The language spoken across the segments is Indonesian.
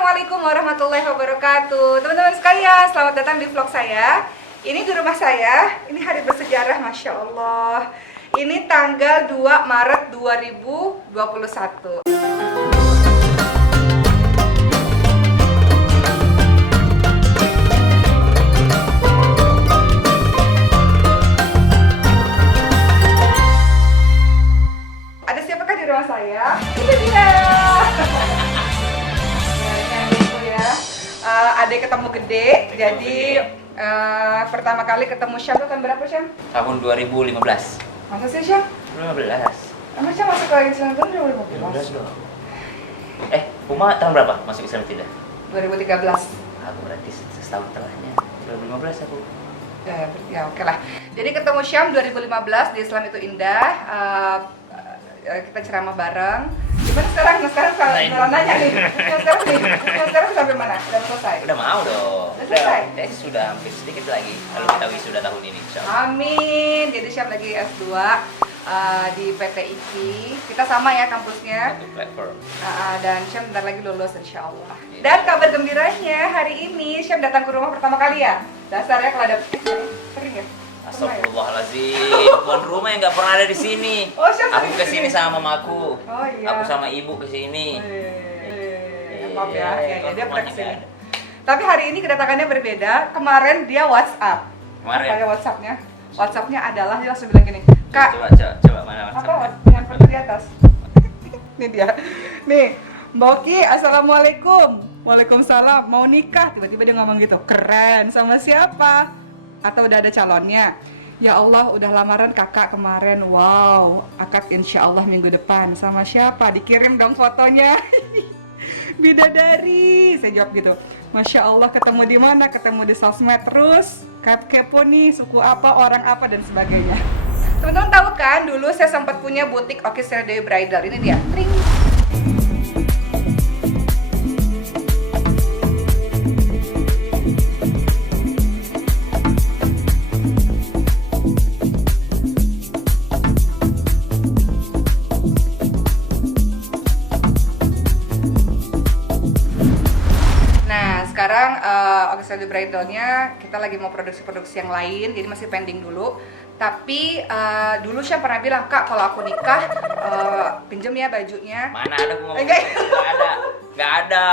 Assalamualaikum warahmatullahi wabarakatuh. Teman-teman sekalian, selamat datang di vlog saya. Ini di rumah saya. Ini hari bersejarah, Masya Allah. Ini tanggal 2 Maret 2021. Ada siapakah di rumah saya? Itu dia. Adek ketemu gede, jadi pertama kali ketemu Syam itu tahun berapa, Syam? Tahun 2015. Masa sih, Syam? 2015. Emang Syam masuk ke Islam tahun 2015? 2015 dong. Uma tahun berapa masuk Islam tidak? 2013. Aku berarti setahun setelahnya. 2015 aku. Ya oke lah. Jadi ketemu Syam 2015 di Islam itu indah. Kita ceramah bareng. Gimana sekarang? Sekarang nanya nih. Sekarang sampai mana? Udah selesai? Udah mau dong. Udah selesai? Sudah hampir sedikit lagi. Lalu kita wisuda tahun ini, insyaallah. Amin. Jadi Syam lagi S2 di PT IKI. Kita sama ya kampusnya. Satu platform. Dan Syam bentar lagi lulus insya Allah. Dan kabar gembiranya hari ini Syam datang ke rumah pertama kali ya. Dasarnya kalau ada sering ya. Astagfirullahaladzim, tuan rumah yang nggak pernah ada di sini. Oh, Syam aku kesini sama mamaku. Oh iya. Aku sama ibu kesini. Maaf ya, dia pernah kesini. Tapi hari ini kedatangannya berbeda. Kemarin dia WhatsApp. Kemarin. Apa ya WhatsAppnya? WhatsAppnya adalah dia langsung bilang gini, Kak. Coba mana WhatsApp? Apa dengan foto di atas? Ini dia. Nih, Mbak Oki, assalamualaikum. Waalaikumsalam. Mau nikah? Tiba-tiba dia ngomong gitu. Keren. Sama siapa? Atau udah ada calonnya? Ya Allah, udah lamaran kakak kemarin. Wow, akad insya Allah minggu depan. Sama siapa? Dikirim dong fotonya. Bidadari. Saya jawab gitu. Masya Allah, ketemu di mana? Ketemu di sosmed terus. Kepo nih, suku apa, orang apa, dan sebagainya. Teman-teman tahu kan, dulu saya sempat punya butik Oki Dewi Bridal. Ini dia. Ring. Sekarang Oki Bridalnya kita lagi mau produksi-produksi yang lain, jadi masih pending dulu. Tapi dulu Syam pernah bilang, Kak, kalau aku nikah pinjem ya bajunya. Mana ada aku ngomong? Nggak ada.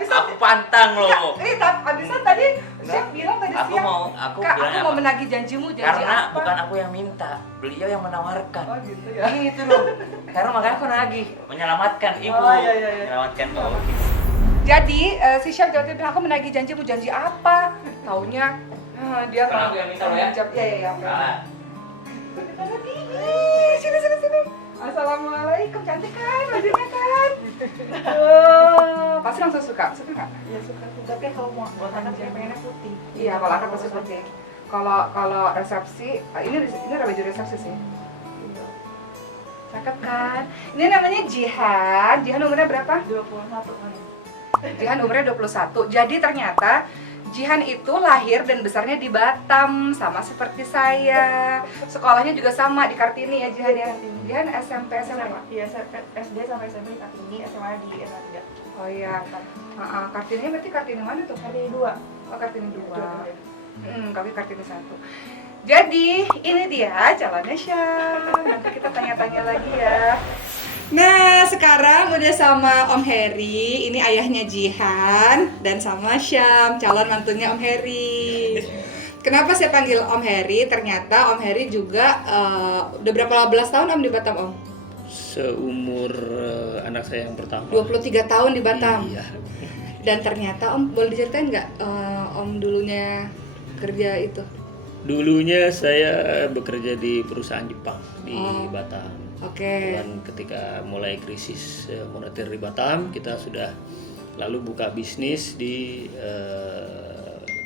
Aku pantang loh. Abisan tadi Syam bilang tadi siang. Kak, aku mau menagih janjimu, janji karena apa? bukan aku yang minta, beliau yang menawarkan. Oh gitu ya. Gitu loh. Karena makanya aku nagih, menyelamatkan ibu. Oh, iya. Menyelamatkan kau. Jadi si Syam jawabnya bilang, aku menagih janjimu, janji apa? Taunya dia Bukan aku yang minta lo ya? Iya. Sini. Assalamualaikum, cantik kan bajunya kan? Pasti langsung suka nggak? Ya suka, tapi kalau mau buat anak saya pengennya putih. Iya, kalau anak pasti putih. Kalau resepsi, ini ada baju resepsi sih. Cakep kan? Ini namanya Jihan. Jihan umurnya berapa? 21 kan. Jihan umurnya 21. Jadi ternyata Jihan itu lahir dan besarnya di Batam, sama seperti saya. Sekolahnya juga sama di Kartini ya Jihan ya. Jihan SMP SMA. Iya, SD sampai SMP di Kartini, SMA di SMA 3. Oh iya. Kartini berarti Kartini mana tuh? Kartini 2. Oh, Kartini 2. Kami Kartini 1. Jadi ini dia calonnya Syam. Nanti kita tanya-tanya lagi ya. Nah, sekarang udah sama Om Heri, ini ayahnya Jihan, dan sama Syam, calon mantunya Om Heri. Kenapa saya panggil Om Heri? Ternyata Om Heri juga udah berapa belas tahun Om di Batam, Om? Seumur anak saya yang pertama. 23 tahun di Batam. Iya. Dan ternyata Om, boleh diceritain nggak Om dulunya kerja itu? Dulunya saya bekerja di perusahaan Jepang di Batam. Oke. Dan ketika mulai krisis moneter di Batam, kita sudah lalu buka bisnis di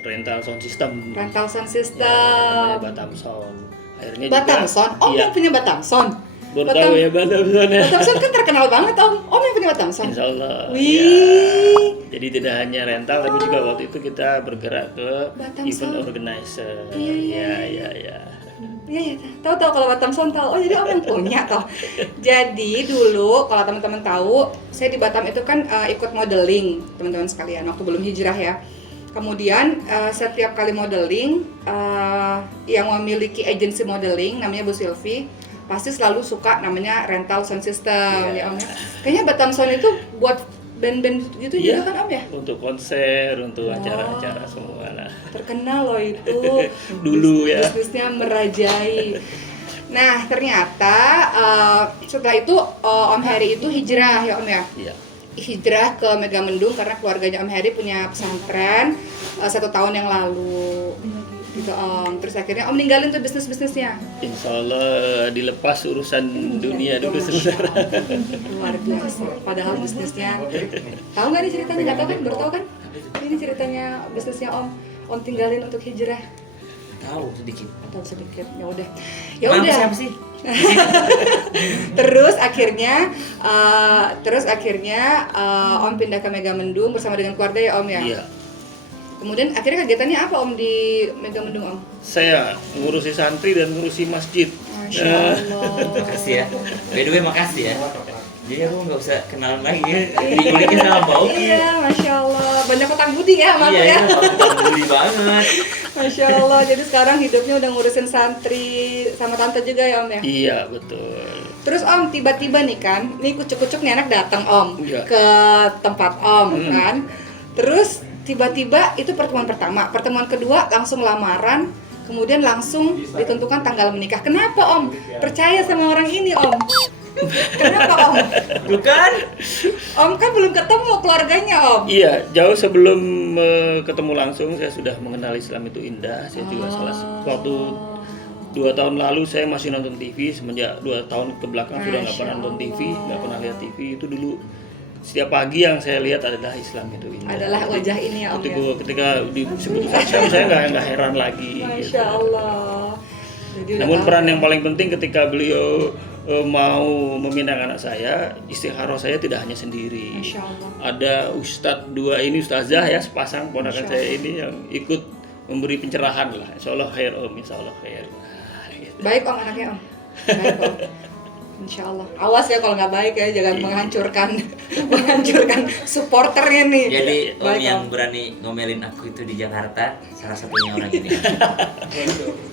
rental sound system. Rental sound system. Ya, namanya Batam Sound. Akhirnya Batam juga, Sound? Om yang punya Batam Sound? Baru tahu ya Batam Sound ya. Batam Sound kan terkenal banget Om. Om yang punya Batam Sound? Insya Allah. Wih. Ya. Jadi tidak hanya rental, tapi juga waktu itu kita bergerak ke Batam event Sound. organizer. Iya. Ya. Iya, tahu kalau Batam Sound tahu. Oh, jadi Om yang punya toh. Jadi dulu kalau teman-teman tahu, saya di Batam itu kan ikut modeling, teman-teman sekalian, waktu belum hijrah ya. Kemudian setiap kali modeling yang memiliki agensi modeling namanya Bu Sylvie pasti selalu suka namanya rental sound system ya Om ya. Kayaknya Batam Sound itu buat band-band gitu juga kan Om ya? Untuk konser, untuk acara-acara semua lah. Terkenal loh itu. Dulu ya. Bisnisnya merajai. Nah ternyata setelah itu Om Heri itu hijrah ya Om ya? Iya. Hijrah ke Megamendung karena keluarganya Om Heri punya pesantren 1 tahun yang lalu gitu Om. Terus akhirnya Om ninggalin tuh bisnisnya. Insya Allah dilepas urusan dunia dulu sebentar. Luar biasa. Padahal bisnisnya. Tahu nggak nih ceritanya? Nggak tahu kan? Baru tahu kan? Ini ceritanya bisnisnya Om. Om tinggalin untuk hijrah. Tahu sedikit. Tahu sedikit. Ya udah. Emang siapa sih? Terus akhirnya Om pindah ke Megamendung bersama dengan keluarga ya Om ya. Iya. Kemudian akhirnya kegiatannya apa Om di Megamendung Om? Saya ngurusi santri dan ngurusi masjid. Masya Allah. Makasih ya. By the way, makasih ya. Jadi aku nggak usah kenalan lagi ya. Diulikin sama Mbak Oki. Iya, Masya Allah. Banyak utang budi ya sama aku Iya, ya. beli banget. Masya Allah. Jadi sekarang hidupnya udah ngurusin santri sama tante juga ya Om ya? Iya, betul. Terus Om tiba-tiba nih kan, nih kucuk-kucuk nih anak datang Om Iya. ke tempat Om kan. Terus tiba-tiba itu pertemuan pertama, pertemuan kedua langsung lamaran, kemudian langsung ditentukan tanggal menikah. Kenapa Om? Percaya sama orang ini Om? Kenapa Om? Bukan? Om kan belum ketemu keluarganya Om. Iya, jauh sebelum ketemu langsung saya sudah mengenal Islam itu indah. Saya juga waktu 2 tahun lalu saya masih nonton TV, semenjak 2 tahun ke belakang sudah nggak pernah nonton TV, nggak pernah lihat TV. Itu dulu setiap pagi yang saya lihat adalah Islam itu indah. Adalah wajah ini ya Om ya. Ketika disebutkan Islam saya nggak heran lagi. Masya Gitu. Allah. Jadi udah Namun tahu. peran yang paling penting ketika beliau mau memindahkan anak saya, istikharah saya tidak hanya sendiri. Masya Allah. Ada ustadz 2 ini, ustazah ya, sepasang ponakan saya ini yang ikut memberi pencerahan lah. Insya Allah khair Om, insya Allah khair. Nah, gitu. Baik Om anaknya Om. Baik Om. Insya Allah. Awas ya kalau nggak baik ya, jangan menghancurkan supporternya nih. Jadi Om Baik, yang berani ngomelin aku itu di Jakarta, salah satunya orang ini.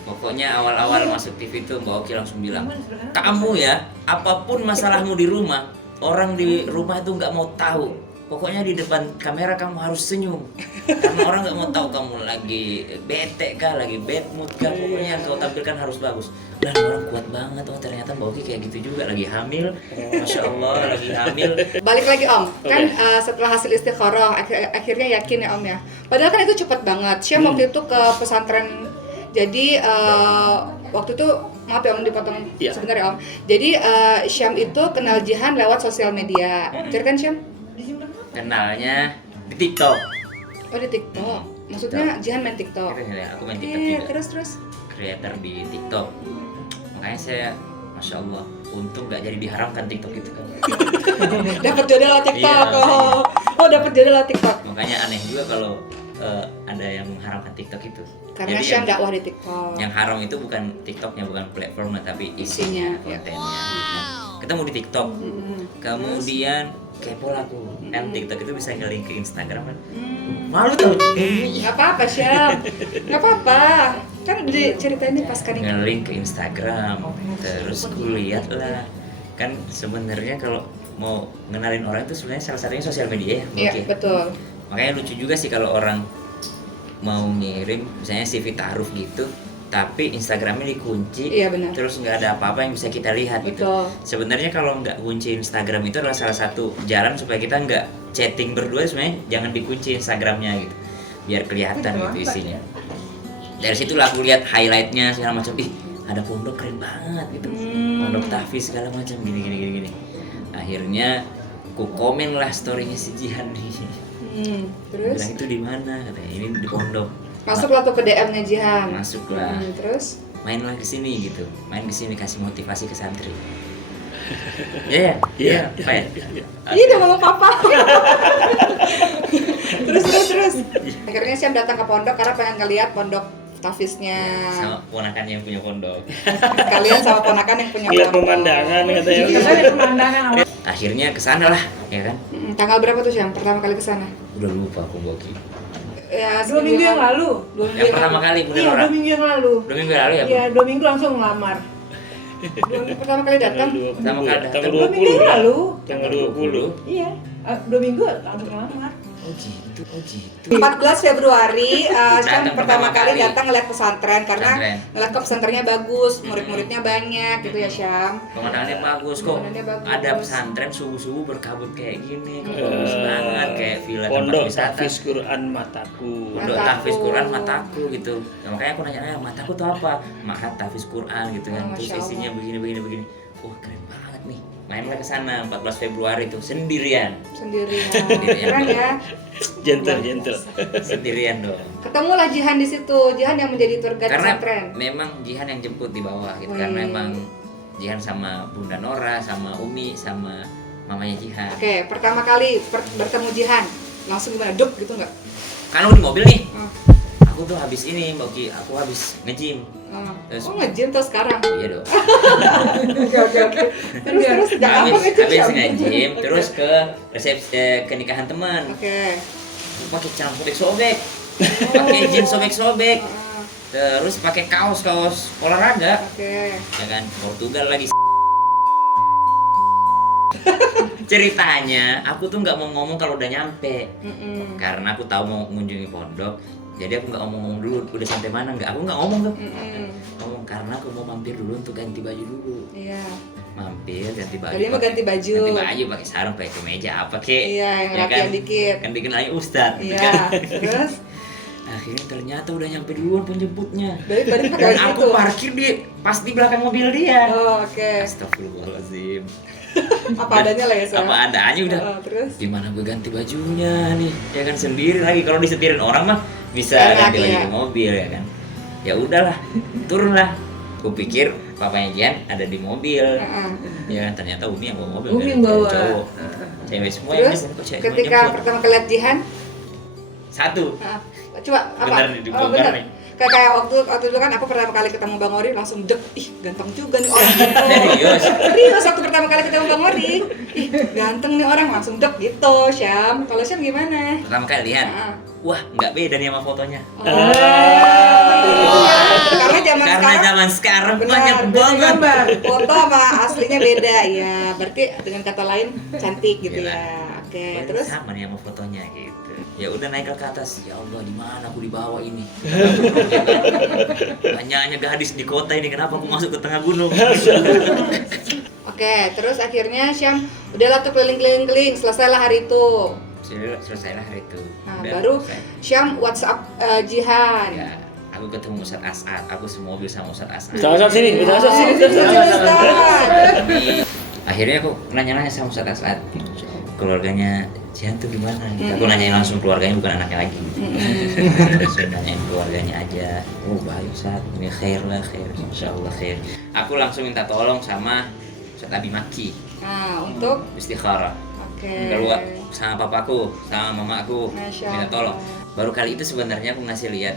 Pokoknya awal-awal masuk TV itu Mbak Oki langsung bilang, kamu ya, apapun masalahmu di rumah, orang di rumah itu nggak mau tahu. Pokoknya di depan kamera kamu harus senyum, karena orang nggak mau tahu kamu lagi bete kah, lagi bad mood kah. Pokoknya yang kau tampilkan harus bagus. Dan orang kuat banget. Oh ternyata Mbak Oki kayak gitu juga, lagi hamil. Masya Allah, lagi hamil. Balik lagi Om, kan setelah hasil istikharah akhirnya yakin ya Om ya. Padahal kan itu cepat banget. Syam waktu itu ke pesantren. Jadi waktu itu maaf ya Om dipotong sebentar ya Om. Jadi Syam itu kenal Jihan lewat sosial media. Betul kan Syam? Kenalnya di TikTok. Oh di TikTok. Maksudnya Jihan main TikTok. Aku main TikTok juga. Terus. Creator di TikTok. Makanya saya, masya Allah, untung nggak jadi diharamkan TikTok itu kan. Dapat jodoh lewat TikTok. Iya, Oh dapat jodoh lewat TikTok. Makanya aneh juga kalau ada yang mengharamkan TikTok itu. Karena Jadi Syam dakwah di TikTok. yang haram itu bukan TikToknya, bukan platformnya, tapi Isinya, ya. kontennya. Nah, ketemu di TikTok. Kemudian kepo lah aku. Kan TikTok itu bisa nge-link ke Instagram kan. Malu tau. Nggak apa-apa Syam. Nggak apa-apa. Kan udah ceritainnya pas kan ini. Nge-link ke Instagram. Terus kulihat lah. Kan sebenarnya kalau mau ngenalin orang itu sebenarnya salah satunya sosial media ya. Iya Oke. betul. Makanya lucu juga sih kalau orang mau ngirim misalnya CV ta'aruf gitu, tapi Instagramnya dikunci, Iya, benar. terus nggak ada apa-apa yang bisa kita lihat gitu. Betul. Sebenarnya kalau nggak kunci Instagram itu adalah salah satu jalan supaya kita nggak chatting berdua, sebenarnya jangan dikunci Instagramnya gitu, biar kelihatan gitu isinya. Dari situlah aku lihat highlightnya segala macam, ih ada pondok keren banget gitu, pondok tahfiz segala macam gini. Akhirnya aku komen lah storynya si Jihan nih. Terus Bilang itu di mana? Katanya ini di pondok. masuklah tuh ke DM-nya Jihan. Masuklah. Terus Mainlah ke sini gitu. Main ke sini kasih motivasi ke santri. Iya. Pak ya? iya udah ngomong papa. terus. Akhirnya Syam datang ke pondok karena pengen ngeliat pondok tafiznya. Sama ponakan yang punya pondok. Kalian sama ponakan yang punya Lihat pondok. pemandangan katanya. pemandangan Akhirnya kesana lah, ya kan? Tanggal berapa tuh Syam pertama kali kesana? Udah lupa aku Boki. Ya, 2 minggu yang lalu. Yang pertama kali bener Iya, orang. 2 minggu yang lalu. 2 minggu lalu ya, Bu? Iya, 2 minggu langsung ngelamar. Pertama kali datang. Pertama kali datang. Tanggal 2 minggu 20 yang kan? lalu. Tanggal 20. Iya, 2 minggu langsung ngelamar. Oh gitu, oh gitu. 14 Februari, Syam Datang pertama pertama kali kali. datang ngeliat pesantren karena Pesantren. ngeliat kok pesantrennya bagus, murid-muridnya banyak gitu ya Syam. Pemandangannya bagus kok. Pemandangannya bagus. Ada pesantren subuh-subuh berkabut kayak gini, kok bagus banget kayak villa tempat Pondok wisata. Tahfiz Quran Mataku. Pondok Mataku. Tahfiz Quran Mataku gitu. Nah, makanya aku nanya, mataku tuh apa? Mahat Tahfiz Quran gitu kan. Oh, Terus Masya isinya Allah. begini. Wah keren banget nih. Mainlah ke sana 14 Februari tuh sendirian. Sendirian. Sendirian. Keren ya. Gentle. Sendirian dong. Ketemulah Jihan di situ. Jihan yang menjadi tour guide Karena pesantren. memang Jihan yang jemput di bawah gitu. Wih. Karena memang Jihan sama Bunda Nora, sama Umi, sama mamanya Jihan. Oke, pertama kali bertemu Jihan. Langsung gimana? Duk gitu nggak? Kan aku di mobil nih. Hmm. Aku tuh habis ini, Mbak Ki, aku habis nge-gym. Terus- Oh nge-gym tuh sekarang? Iya dong. Oke. Terus sejak apa habis nge-gym? habis Syam? nge-gym Oke. terus ke resepsi ke nikahan teman. Oke. Aku pakai celana sobek-sobek. Pakai jeans sobek-sobek. Ah, Terus pakai kaos olahraga. Oke. Ya kan, Portugal lagi. Ceritanya, aku tuh nggak mau ngomong kalau udah nyampe. Mm-mm. Karena aku tahu mau mengunjungi pondok. Jadi aku nggak ngomong dulu udah sampai mana nggak. Aku nggak ngomong tuh. Mm-mm. Ngomong karena aku mau mampir dulu untuk ganti baju dulu. Iya. Mampir ganti baju. Tadi mau ganti baju. Ganti baju pakai sarung, pakai kemeja apa kek. Iya, yang rapian dikit. Kan dikenalin Ustadz. Iya. Terus Akhirnya ternyata udah nyampe duluan penjemputnya. dari pakai Dan baju aku itu. parkir pas di belakang mobil dia. Oh, oke. Astagfirullahaladzim. Apa adanya lah ya, Syam. Apa adanya udah. Terus Gimana gue ganti bajunya nih? Ya kan sendiri lagi, kalau disetirin orang mah bisa Enak, ganti baju ya. di mobil ya kan. Ya udahlah, turunlah. Kupikir papanya Jian ada di mobil. Heeh. Ya kan ternyata Umi yang bawa mobil. Umi kan, yang bawa. cowok. Cewek semua yang Terus jemput, kok cewek semua ketika jemput. pertama kali lihat Jihan, Satu. coba apa? Bener nih, dibongkar nih. Kayak waktu dulu kan aku pertama kali ketemu Bang Ori langsung dek, ih ganteng juga nih orang. Serius. Serius waktu pertama kali ketemu Bang Ori, ih ganteng nih orang langsung dek gitu. Syam, kalau Syam gimana? Pertama kali lihat. Heeh. Wah, nggak beda nih sama fotonya. Oh. Karena Zaman sekarang benar, banyak beda banget. gambar. Foto sama aslinya beda ya. Berarti dengan kata lain cantik gitu Gila. ya. Oke, Wah, ini terus sama nih sama fotonya gitu. Ya udah naik ke atas. Ya Allah, di mana aku dibawa ini? Banyaknya gadis di kota ini, kenapa aku masuk ke tengah gunung? oke, terus akhirnya Syam udahlah tuh keliling-keliling, selesailah hari itu. Selesailah hari itu. Nah, Udah baru selesai. Syam WhatsApp Jihan. Ya, aku ketemu Ustadz As'ad. Aku semobil sama Ustadz As'ad. Ustaz sini, Ustaz sini. Jadi, akhirnya aku nanya-nanya sama Ustadz As'ad. Keluarganya Jihan tuh gimana? Aku nanyain langsung keluarganya, bukan anaknya lagi. Langsung nanyain keluarganya aja. Oh baik Ustadz, ini khair lah, khair. Insya Allah khair. Aku langsung minta tolong sama Ustadz Abi Maki. Nah, untuk Istikharah. oke. Kedua sama papaku, sama mamaku Masya minta tolong. Allah. Baru kali itu sebenarnya aku ngasih lihat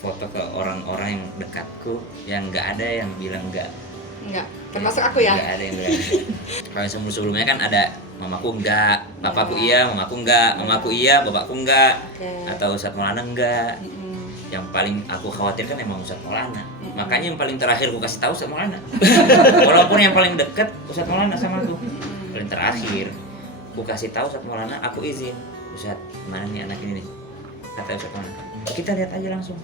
foto ke orang-orang yang dekatku yang nggak ada yang bilang nggak. Enggak, termasuk aku ya. Nggak ada yang bilang. Kalau sebelumnya kan ada mamaku enggak, papaku iya, mamaku enggak, mamaku iya, bapakku enggak, Oke. atau Ustadz Maulana enggak. Mm-mm. Yang paling aku khawatirkan emang Ustadz Maulana. Makanya yang paling terakhir aku kasih tahu Ustadz Maulana. Walaupun yang paling deket Ustadz Maulana sama aku. Paling terakhir aku kasih tahu Ustadz Maulana, aku izin. Ustadz, mana nih anak ini nih? Kata Ustadz Maulana. Kita lihat aja langsung.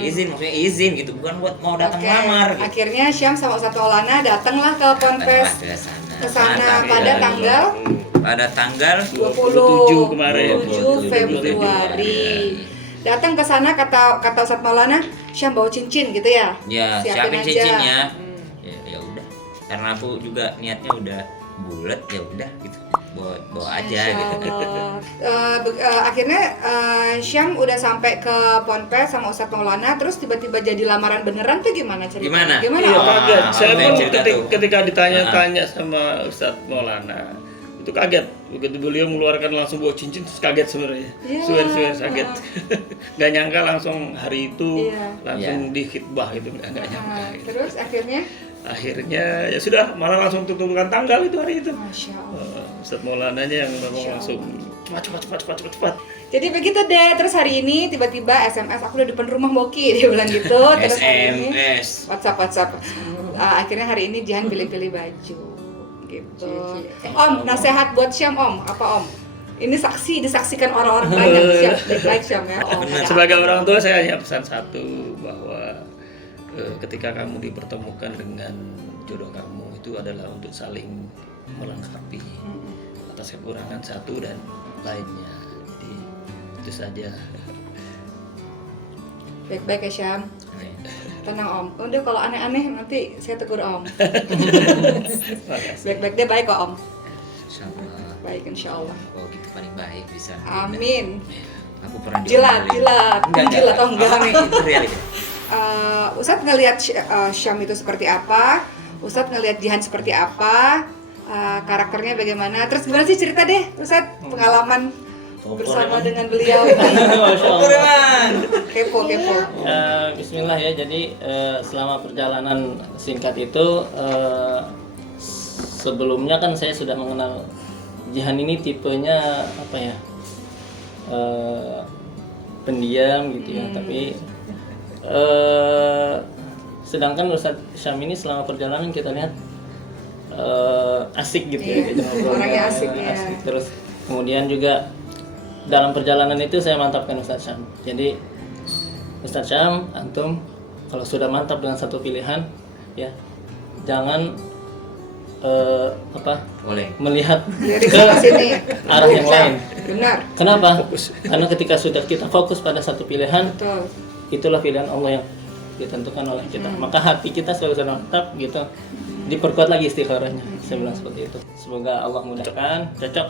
Izin, maksudnya izin gitu, bukan buat mau datang Oke. lamar gitu. Akhirnya Syam sama Ustadz Maulana datanglah ke Ponpes Datanglah ke sana Datang pada ke- tanggal pada tanggal 27 kemarin. 27 Februari. Datang ke sana kata Ustadz Maulana, Syam bawa cincin gitu ya. ya Siapin siapin aja. cincinnya. Hmm. Ya udah, karena aku juga niatnya udah bulat, ya udah gitu, bawa aja Masya gitu. Allah. Akhirnya Syam udah sampai ke Ponpes sama Ustadz Maulana, terus tiba-tiba jadi lamaran beneran tuh gimana ceritanya? Gimana? Iya, Om? kaget. Saya apa yang pun cerita tuh? ketika ditanya-tanya sama Ustadz Maulana, itu itu kaget begitu beliau mengeluarkan langsung buah cincin, terus kaget sebenarnya. Iya. Swear kaget. Nggak nyangka langsung hari itu Iya. langsung di khitbah gitu, nggak nyangka. Gitu. Terus Akhirnya ya sudah, malah langsung tentukan tanggal itu hari itu. Masya Allah. Ustadz Maulananya yang memang langsung cepat. Jadi begitu deh, terus hari ini tiba-tiba SMS, aku udah depan rumah Boki, dia bilang gitu. Terus hari ini SMS. WhatsApp. Akhirnya hari ini Jihan pilih-pilih baju gitu. Om, nasihat buat Syam Om, apa Om? Ini disaksikan orang-orang banyak. Siap, baik Syam ya Om. Sebagai orang tua saya hanya pesan satu, bahwa ketika kamu dipertemukan dengan jodoh kamu itu adalah untuk saling melengkapi atas kekurangan satu dan lainnya. Jadi itu saja. Baik-baik ya Syam. Tenang Om. Udah kalau aneh-aneh nanti saya tegur Om. Baik-baik deh, baik kok Om. Insyaallah. Baik insyaallah. Oh gitu paling baik bisa. Amin. Aku pernah Jilat. Jilat atau enggak nih? Itu realita. Ustadz ngelihat Syam itu seperti apa? Ustadz ngelihat Jihan seperti apa? Karakternya bagaimana? Terus gimana sih cerita deh Ustadz pengalaman bersama dengan beliau ini? Masya Allah. Kepo. Bismillah ya. Jadi selama perjalanan singkat itu sebelumnya kan saya sudah mengenal Jihan ini tipenya apa ya? Pendiam gitu ya. Tapi sedangkan Ustadz Syam ini selama perjalanan kita lihat asik gitu ya, gitu ngobrolnya. Orangnya asik ya. Terus kemudian juga dalam perjalanan itu saya mantapkan Ustadz Syam. Jadi Ustadz Syam, antum kalau sudah mantap dengan satu pilihan, ya jangan Boleh. melihat Dari ke sana sini. arah yang lain. Benar. Kenapa? Karena ketika sudah kita fokus pada satu pilihan, Betul. itulah pilihan Allah yang ditentukan oleh kita. Maka hati kita selalu sudah mantap gitu. Diperkuat lagi istikharahnya. Saya bilang seperti itu. Semoga Allah mudahkan, cocok.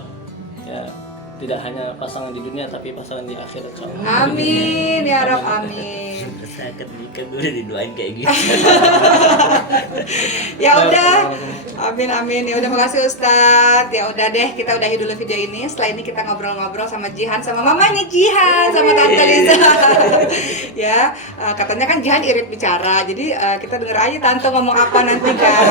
Ya, tidak hanya pasangan di dunia tapi pasangan di akhirat. insyaallah. Amin ya Rabb, amin. Saya ketika gue udah didoain kayak gitu. Ya udah. Amin. Ya udah, makasih Ustadz. Ya udah deh, kita udahi dulu video ini. Setelah ini kita ngobrol-ngobrol sama Jihan, sama mamanya Jihan, sama Tante Liza. Ya, katanya kan Jihan irit bicara. Jadi kita denger aja Tante ngomong apa nanti kan.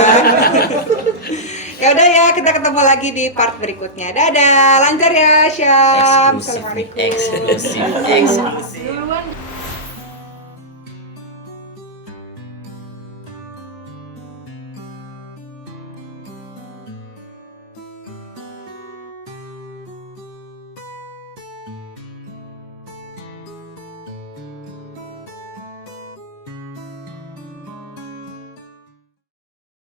Ya udah ya, kita ketemu lagi di part berikutnya. Dadah, lancar ya Syam. Eksklusif. Assalamualaikum. Eksklusif.